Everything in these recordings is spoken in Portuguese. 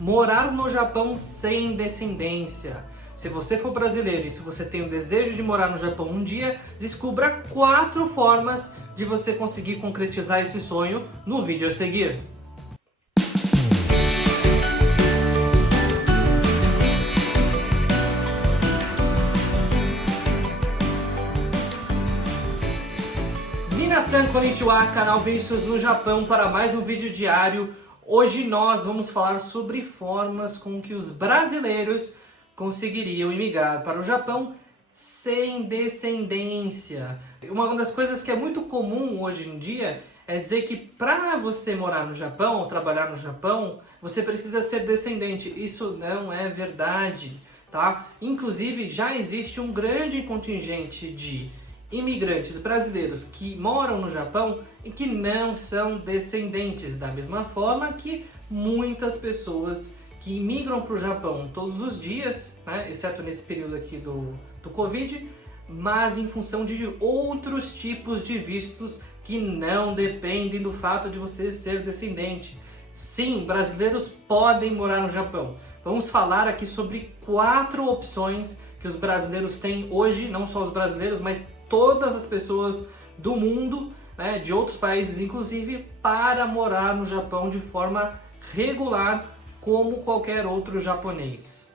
Morar no Japão sem descendência. Se você for brasileiro e se você tem o desejo de morar no Japão um dia, descubra 4 formas de você conseguir concretizar esse sonho no vídeo a seguir. Minasan konnichiwa, canal Vinícius no Japão para mais um vídeo diário. Hoje nós vamos falar sobre formas com que os brasileiros conseguiriam imigrar para o Japão sem descendência. Uma das coisas que é muito comum hoje em dia é dizer que para você morar no Japão ou trabalhar no Japão, você precisa ser descendente. Isso não é verdade, tá? Inclusive já existe um grande contingente de imigrantes brasileiros que moram no Japão e que não são descendentes, da mesma forma que muitas pessoas que imigram para o Japão todos os dias, né, exceto nesse período aqui do Covid, mas em função de outros tipos de vistos que não dependem do fato de você ser descendente. Sim, brasileiros podem morar no Japão. Vamos falar aqui sobre 4 opções que os brasileiros têm hoje, não só os brasileiros, mas todas as pessoas do mundo, né, de outros países inclusive, para morar no Japão de forma regular, como qualquer outro japonês.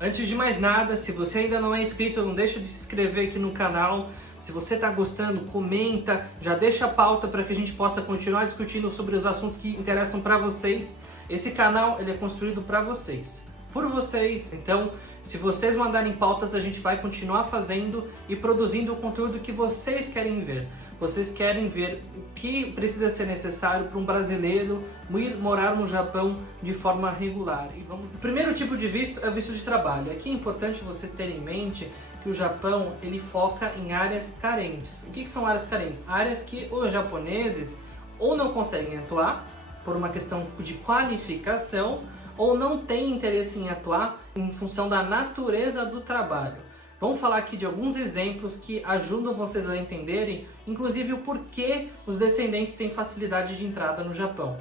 Antes de mais nada, se você ainda não é inscrito, não deixa de se inscrever aqui no canal. Se você está gostando, comenta, já deixa a pauta para que a gente possa continuar discutindo sobre os assuntos que interessam para vocês. Esse canal ele é construído para vocês, por vocês. Então, se vocês mandarem pautas, a gente vai continuar fazendo e produzindo o conteúdo que vocês querem ver. Vocês querem ver o que precisa ser necessário para um brasileiro ir morar no Japão de forma regular. E vamos... O primeiro tipo de visto é o visto de trabalho. Aqui é importante vocês terem em mente que o Japão ele foca em áreas carentes. O que são áreas carentes? Áreas que os japoneses ou não conseguem atuar por uma questão de qualificação ou não têm interesse em atuar em função da natureza do trabalho. Vamos falar aqui de alguns exemplos que ajudam vocês a entenderem, inclusive o porquê os descendentes têm facilidade de entrada no Japão.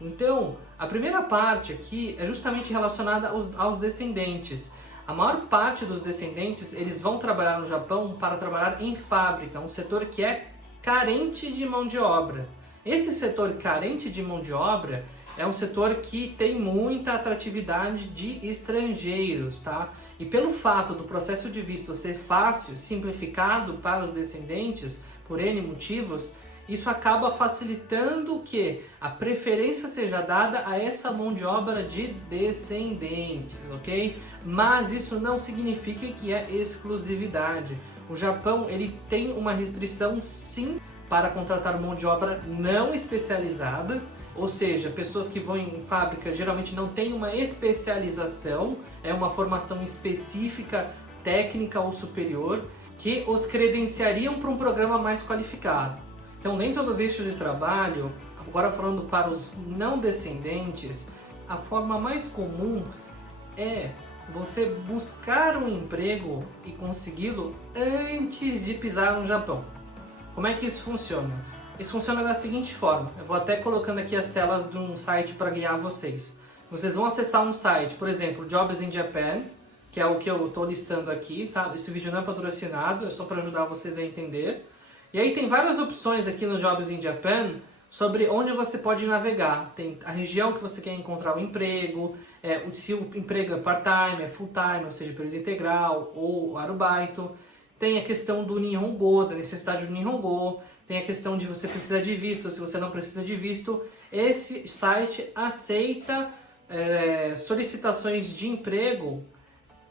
Então, a primeira parte aqui é justamente relacionada aos descendentes. A maior parte dos descendentes, eles vão trabalhar no Japão para trabalhar em fábrica, um setor que é carente de mão de obra. Esse setor carente de mão de obra é um setor que tem muita atratividade de estrangeiros, tá? E pelo fato do processo de visto ser fácil, simplificado para os descendentes, por N motivos, isso acaba facilitando que a preferência seja dada a essa mão de obra de descendentes, ok? Mas isso não significa que é exclusividade. O Japão ele tem uma restrição sim para contratar mão de obra não especializada, ou seja, pessoas que vão em fábrica geralmente não têm uma especialização, é uma formação específica, técnica ou superior, que os credenciariam para um programa mais qualificado. Então, dentro do visto de trabalho, agora falando para os não descendentes, a forma mais comum é você buscar um emprego e consegui-lo antes de pisar no Japão. Como é que isso funciona? Isso funciona da seguinte forma, eu vou até colocando aqui as telas de um site para guiar vocês. Vocês vão acessar um site, por exemplo, Jobs in Japan, que é o que eu estou listando aqui, tá? Esse vídeo não é patrocinado, é só para ajudar vocês a entender. E aí tem várias opções aqui no Jobs in Japan sobre onde você pode navegar. Tem a região que você quer encontrar o emprego, se o emprego é part-time, é full-time, ou seja, período integral ou arubaito. Tem a questão do Nihongo, da necessidade do Nihongo. Tem a questão de você precisar de visto, se você não precisa de visto. Esse site aceita solicitações de emprego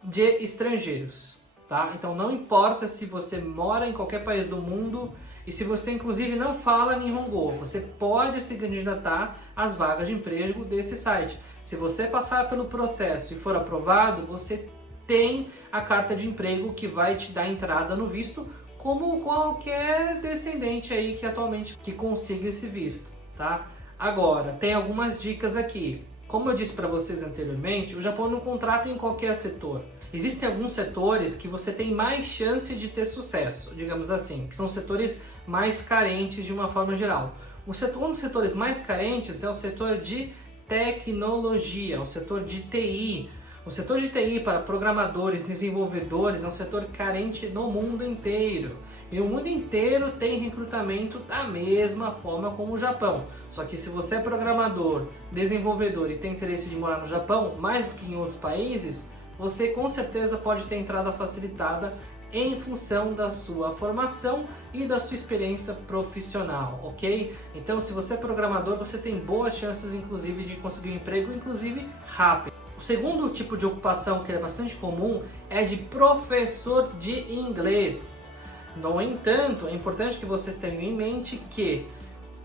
de estrangeiros, tá? Então não importa se você mora em qualquer país do mundo e se você inclusive não fala Nihongo, você pode se candidatar às vagas de emprego desse site. Se você passar pelo processo e for aprovado, você tem a carta de emprego que vai te dar entrada no visto, como qualquer descendente aí que atualmente consiga esse visto, tá? Agora, tem algumas dicas aqui. Como eu disse para vocês anteriormente, o Japão não contrata em qualquer setor. Existem alguns setores que você tem mais chance de ter sucesso, digamos assim, que são setores mais carentes de uma forma geral. Um dos setores mais carentes é o setor de tecnologia, o setor de TI. O setor de TI para programadores, desenvolvedores é um setor carente no mundo inteiro. E o mundo inteiro tem recrutamento da mesma forma como o Japão. Só que se você é programador, desenvolvedor e tem interesse de morar no Japão, mais do que em outros países, você com certeza pode ter entrada facilitada em função da sua formação e da sua experiência profissional, ok? Então, se você é programador, você tem boas chances, inclusive, de conseguir um emprego, inclusive rápido. O segundo tipo de ocupação que é bastante comum é de professor de inglês. No entanto, é importante que vocês tenham em mente que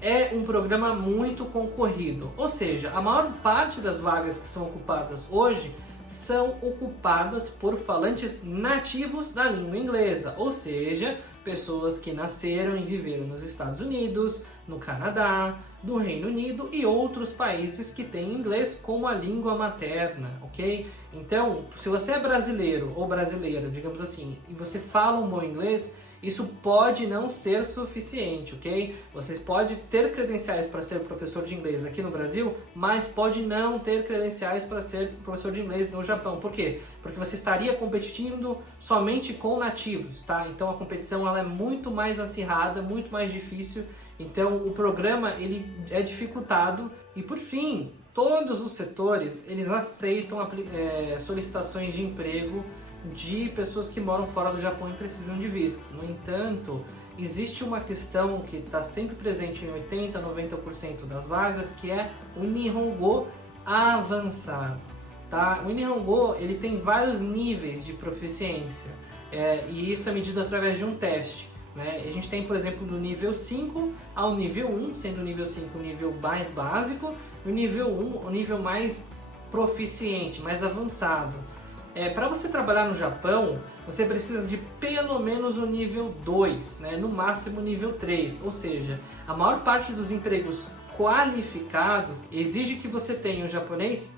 é um programa muito concorrido, ou seja, a maior parte das vagas que são ocupadas hoje são ocupadas por falantes nativos da língua inglesa, ou seja, pessoas que nasceram e viveram nos Estados Unidos, no Canadá, no Reino Unido e outros países que têm inglês como a língua materna, ok? Então, se você é brasileiro ou brasileira, digamos assim, e você fala um bom inglês, isso pode não ser suficiente, ok? Você pode ter credenciais para ser professor de inglês aqui no Brasil, mas pode não ter credenciais para ser professor de inglês no Japão. Por quê? Porque você estaria competindo somente com nativos, tá? Então a competição ela é muito mais acirrada, muito mais difícil. Então o programa ele é dificultado e por fim, todos os setores eles aceitam solicitações de emprego de pessoas que moram fora do Japão e precisam de visto. No entanto, existe uma questão que está sempre presente em 80, 90% das vagas, que é o Nihongo avançado. Tá? O Nihongo ele tem vários níveis de proficiência e isso é medido através de um teste. Né? A gente tem, por exemplo, do nível 5 ao nível 1, sendo o nível 5 o nível mais básico, e o nível 1 o nível mais proficiente, mais avançado. Para você trabalhar no Japão, você precisa de pelo menos o nível 2, né? No máximo nível 3, ou seja, a maior parte dos empregos qualificados exige que você tenha o japonês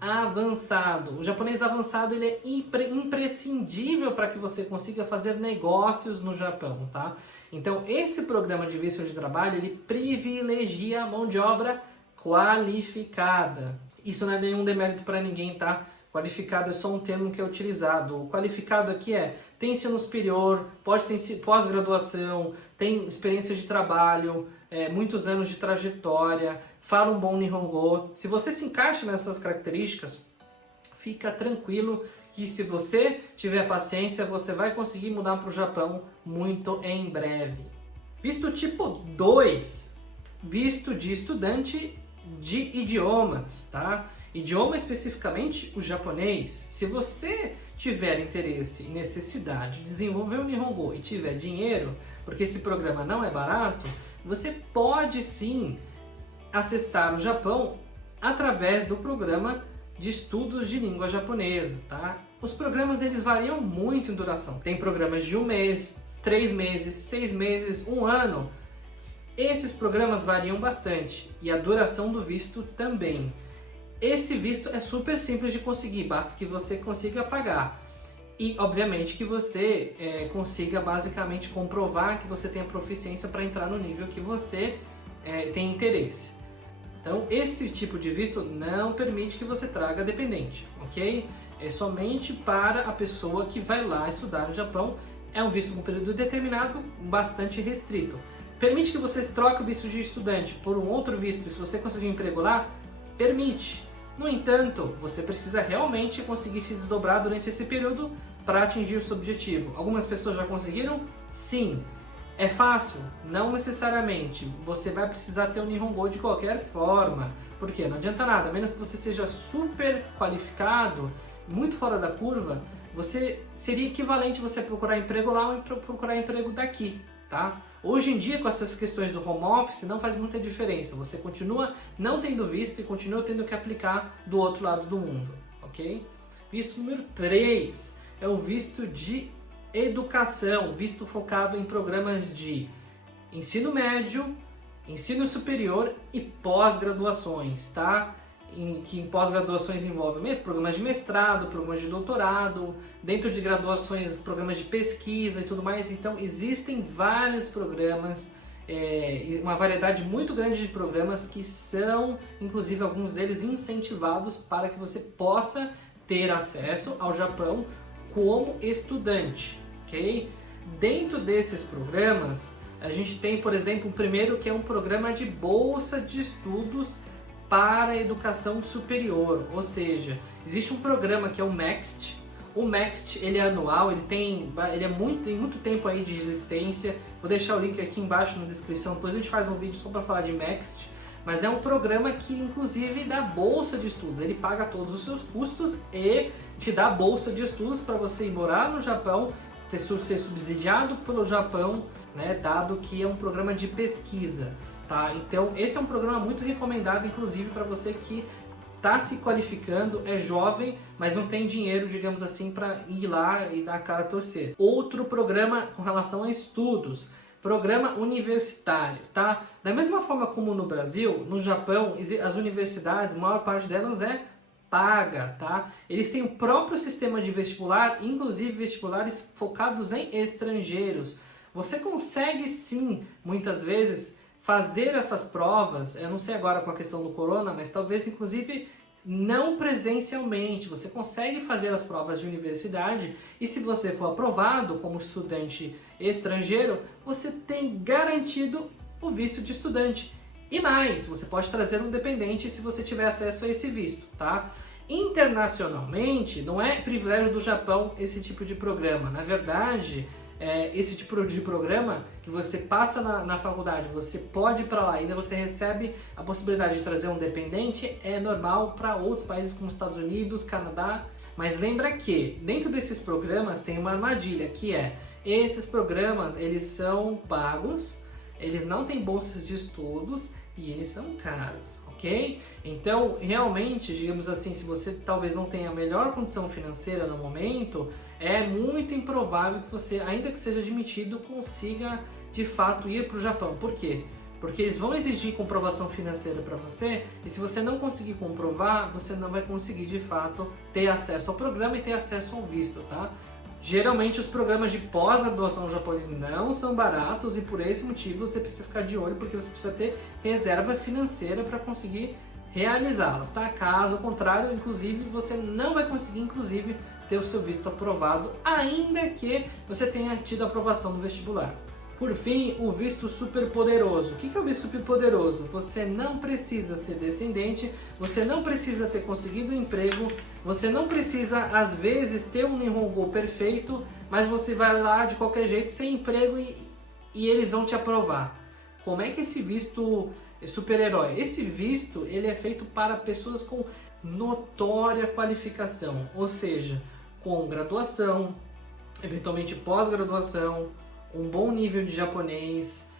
avançado. O japonês avançado ele é imprescindível para que você consiga fazer negócios no Japão, tá? Então, esse programa de visto de trabalho, ele privilegia a mão de obra qualificada. Isso não é nenhum demérito para ninguém, tá? Qualificado é só um termo que é utilizado. O qualificado aqui tem ensino superior, pode ter pós-graduação, tem experiência de trabalho, muitos anos de trajetória, fala um bom Nihongo. Se você se encaixa nessas características, fica tranquilo que se você tiver paciência, você vai conseguir mudar para o Japão muito em breve. Visto tipo 2, visto de estudante de idiomas, tá? Idioma especificamente o japonês. Se você tiver interesse e necessidade de desenvolver o Nihongo e tiver dinheiro, porque esse programa não é barato, você pode sim acessar o Japão através do programa de estudos de língua japonesa, tá? Os programas eles variam muito em duração. Tem programas de 1 mês, 3 meses, 6 meses, 1 ano. Esses programas variam bastante e a duração do visto também. Esse visto é super simples de conseguir, basta que você consiga pagar. E, obviamente, que você consiga basicamente comprovar que você tem a proficiência para entrar no nível que você tem interesse. Então, esse tipo de visto não permite que você traga dependente, ok? É somente para a pessoa que vai lá estudar no Japão. É um visto com período determinado, bastante restrito. Permite que você troque o visto de estudante por um outro visto, se você conseguir um emprego lá, permite. No entanto, você precisa realmente conseguir se desdobrar durante esse período para atingir o seu objetivo. Algumas pessoas já conseguiram? Sim. É fácil? Não necessariamente. Você vai precisar ter um Nihongo de qualquer forma. Por quê? Não adianta nada. A menos que você seja super qualificado, muito fora da curva, seria equivalente você procurar emprego lá ou procurar emprego daqui, tá? Hoje em dia, com essas questões do home office, não faz muita diferença. Você continua não tendo visto e continua tendo que aplicar do outro lado do mundo, ok? Visto número 3 é o visto de educação, visto focado em programas de ensino médio, ensino superior e pós-graduações, tá? Que em pós-graduações envolvem programas de mestrado, programas de doutorado, dentro de graduações, programas de pesquisa e tudo mais. Então, existem vários programas uma variedade muito grande de programas que são, inclusive alguns deles, incentivados para que você possa ter acesso ao Japão como estudante, ok? Dentro desses programas, a gente tem, por exemplo, o primeiro que é um programa de bolsa de estudos para a educação superior, ou seja, existe um programa que é o MEXT. O MEXT, ele é anual, tem muito tempo aí de existência. Vou deixar o link aqui embaixo na descrição, depois a gente faz um vídeo só para falar de MEXT. Mas é um programa que inclusive dá bolsa de estudos, ele paga todos os seus custos e te dá bolsa de estudos para você ir morar no Japão, ser subsidiado pelo Japão, né, dado que é um programa de pesquisa. Tá? Então esse é um programa muito recomendado, inclusive para você que está se qualificando, é jovem, mas não tem dinheiro, digamos assim, para ir lá e dar a cara a torcer. Outro programa com relação a estudos, programa universitário, tá? Da mesma forma como no Brasil, no Japão, as universidades, a maior parte delas é paga, tá? Eles têm o próprio sistema de vestibular, inclusive vestibulares focados em estrangeiros. Você consegue sim, muitas vezes, fazer essas provas, eu não sei agora com a questão do corona, mas talvez inclusive não presencialmente. Você consegue fazer as provas de universidade e se você for aprovado como estudante estrangeiro, você tem garantido o visto de estudante. E mais, você pode trazer um dependente se você tiver acesso a esse visto, tá? Internacionalmente, não é privilégio do Japão esse tipo de programa. Na verdade, esse tipo de programa que você passa na faculdade, você pode ir para lá e ainda você recebe a possibilidade de trazer um dependente, é normal para outros países como Estados Unidos, Canadá. Mas lembra que dentro desses programas tem uma armadilha, que esses programas eles são pagos, eles não têm bolsas de estudos e eles são caros, ok? Então, realmente, digamos assim, se você talvez não tenha a melhor condição financeira no momento, é muito improvável que você, ainda que seja admitido, consiga de fato ir para o Japão. Por quê? Porque eles vão exigir comprovação financeira para você e se você não conseguir comprovar, você não vai conseguir de fato ter acesso ao programa e ter acesso ao visto, tá? Geralmente os programas de pós-graduação japoneses não são baratos e por esse motivo você precisa ficar de olho, porque você precisa ter reserva financeira para conseguir realizá-los, tá? Caso contrário, inclusive, você não vai conseguir, inclusive, ter o seu visto aprovado, ainda que você tenha tido aprovação no vestibular. Por fim, o visto superpoderoso. O que é o visto superpoderoso? Você não precisa ser descendente, você não precisa ter conseguido um emprego, você não precisa, às vezes, ter um Nihongo perfeito, mas você vai lá de qualquer jeito, sem emprego, e eles vão te aprovar. Como é que esse visto é super-herói? Esse visto ele é feito para pessoas com notória qualificação, ou seja, com graduação, eventualmente pós-graduação, um bom nível de japonês,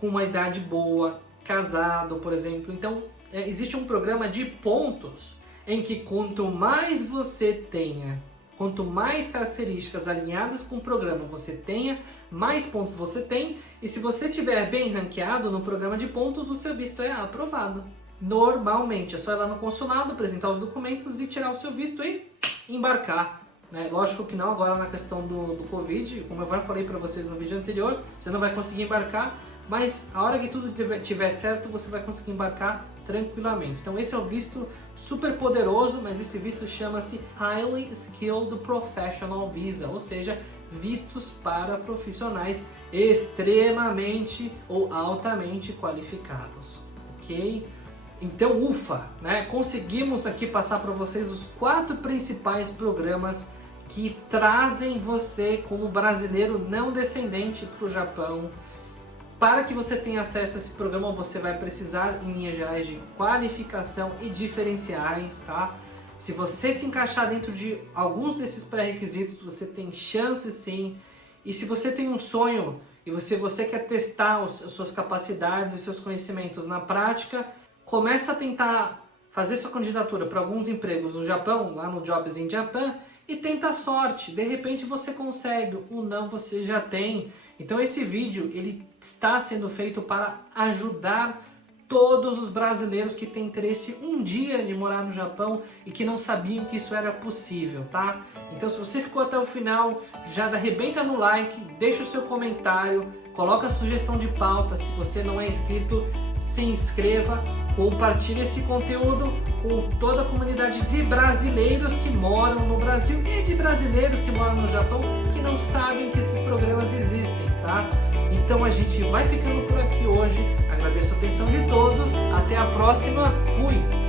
com uma idade boa, casado, por exemplo. Então, existe um programa de pontos em que quanto mais você tenha, quanto mais características alinhadas com o programa você tenha, mais pontos você tem, e se você estiver bem ranqueado no programa de pontos, o seu visto é aprovado. Normalmente, é só ir lá no consulado, apresentar os documentos e tirar o seu visto e embarcar. Lógico que não agora na questão do Covid, como eu já falei para vocês no vídeo anterior, você não vai conseguir embarcar, mas a hora que tudo estiver certo, você vai conseguir embarcar tranquilamente. Então esse é o visto super poderoso, mas esse visto chama-se Highly Skilled Professional Visa, ou seja, vistos para profissionais extremamente ou altamente qualificados, ok? Então, ufa, conseguimos aqui passar para vocês os 4 principais programas que trazem você como brasileiro não descendente para o Japão. Para que você tenha acesso a esse programa, você vai precisar, em linhas gerais, de qualificação e diferenciais, tá? Se você se encaixar dentro de alguns desses pré-requisitos, você tem chance sim. E se você tem um sonho e você quer testar as suas capacidades e seus conhecimentos na prática, começa a tentar fazer sua candidatura para alguns empregos no Japão, lá no Jobs in Japan, e tenta a sorte. De repente você consegue, ou não você já tem. Então esse vídeo ele está sendo feito para ajudar todos os brasileiros que têm interesse um dia de morar no Japão e que não sabiam que isso era possível, tá? Então se você ficou até o final, já arrebenta no like, deixa o seu comentário, coloca a sugestão de pauta. Se você não é inscrito, se inscreva, compartilhe esse conteúdo com toda a comunidade de brasileiros que moram no Brasil e de brasileiros que moram no Japão que não sabem que esses programas existem, tá? Então a gente vai ficando por aqui hoje. Agradeço a atenção de todos. Até a próxima. Fui!